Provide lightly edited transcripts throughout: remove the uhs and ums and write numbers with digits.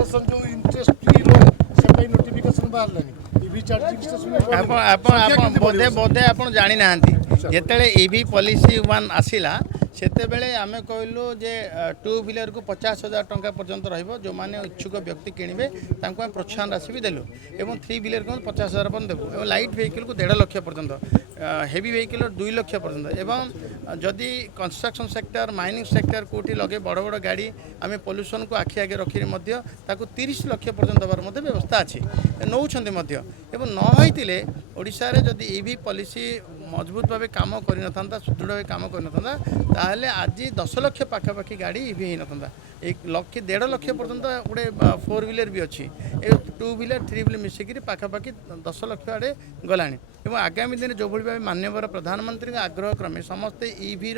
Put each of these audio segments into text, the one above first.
Station जो interest free loan से notification बाहरलानी EV charging station बोधे बोधे आप जानी ना जिते ईवी पॉलिसी वन आसला सेतेबेले आम कहलु जे टू व्हीलर को 50,000 टंका पर्यंत जो मैंने इच्छुक व्यक्ति किणवे प्रोत्साहन राशि भी देलु एवं 3 व्हीलर को 50,000 पर्यंत देवु और लाइट व्हीकल को 1.5 लाख पर्यंत हेवी व्हीकल 2 लाख पर्यंत एवं जदि कंस्ट्रक्शन सेक्टर माइनिंग सेक्टर कोटी लगे बड़ बड़ गाड़ी आम पोल्यूशन को आखि आगे रखी 30 लाख पर्यंत देवार व्यवस्था अच्छी नौ नई ओडिशा रे जदि ईवी पॉलिसी मजबूत भाव काम कर सुदृढ़ भाव काम कर आज 10 लाख पाखापाखि गाड़ी ईवी होता 1 लाख 1.5 लाख पर्यंत गोटे 4 व्हीलर भी अच्छी 2 व्हीलर 3 व्हीलर मिसिक पाखापाखि 10 लाख आड़े गलानी एवं आगामी दिन जो भाव माननीय प्रधानमंत्री आग्रह क्रमे समस्ते ईवी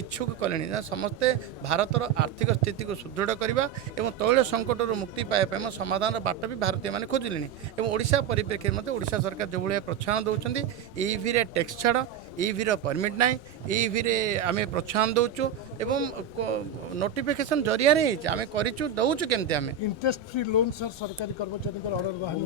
इच्छुक कले समस्ते भारतर आर्थिक स्थिति को सुदृढ़ करने और तैल संकट मुक्ति पाइबा समाधान बाट भी भारतीय मैंने खोजिले और ओडिशा परिप्रेक्षी में ओडिशा सरकार जो भाई प्रोत्साहन दौरान ईवी टैक्स छाड़ ईवी परमिट ना ईवी आम प्रोत्साहन दौचु एवं नोटिफिकेशन जरिया आम करूँ दौचु केमती आम इंटरेस्ट फ्री लोन सर सरकारी कर्मचारी ऑर्डर बाहर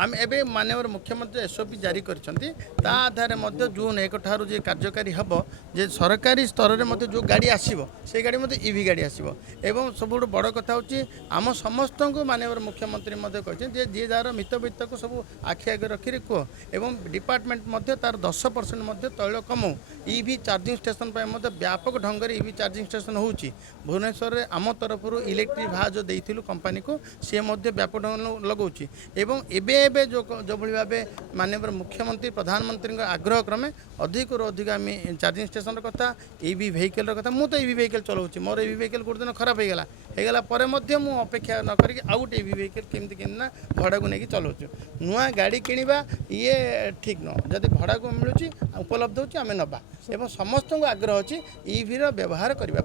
आम एवं माननीय मुख्यमंत्री एसओपी जारी करछंती ता आधार जून 1 ठारू जे कार्यकारी हम जे सरकारी स्तर में जो गाड़ी आसो से गाड़ी ईवी गाड़ी आसो एवं सब बड़ कथा हूँ आम समस्त को माननीय मुख्यमंत्री कहते जी जार मितवित्त को सब आखि आगे रखी कह एवं डिपार्टमेंट तार 10% तैल कमाऊ ईवी चार्जिंग स्टेशन पर व्यापक ढंग से ईवी चार्जिंग स्टेशन होची भुवनेश्वर में आम तरफ इलेक्ट्रिक भाज जो देइथिलु कंपनी को सी व्यापक ढंग लगाऊँगी एवं एबे जो भाव माननीय मुख्यमंत्री प्रधानमंत्री आग्रह क्रमे अधिक अधिक आम चार्जिंग स्टेशन कथा ईवी व्हीकल कथा मु तो ईवी व्हीकल चलाऊँ मोर ईवी व्हीकल गोटे दिन खराब होगला मु अपेक्षा न करके आउ गोटे ईवी व्हीकल केमती केमती भड़ा को लेकिन चलाऊँ नुआ गाड़ी किणवा ये ठीक न जदि भड़ा को मिलूँ उपलब्ध होची आम नबा एवं समस्त आग्रह अच्छी ईवी व्यवहार करने।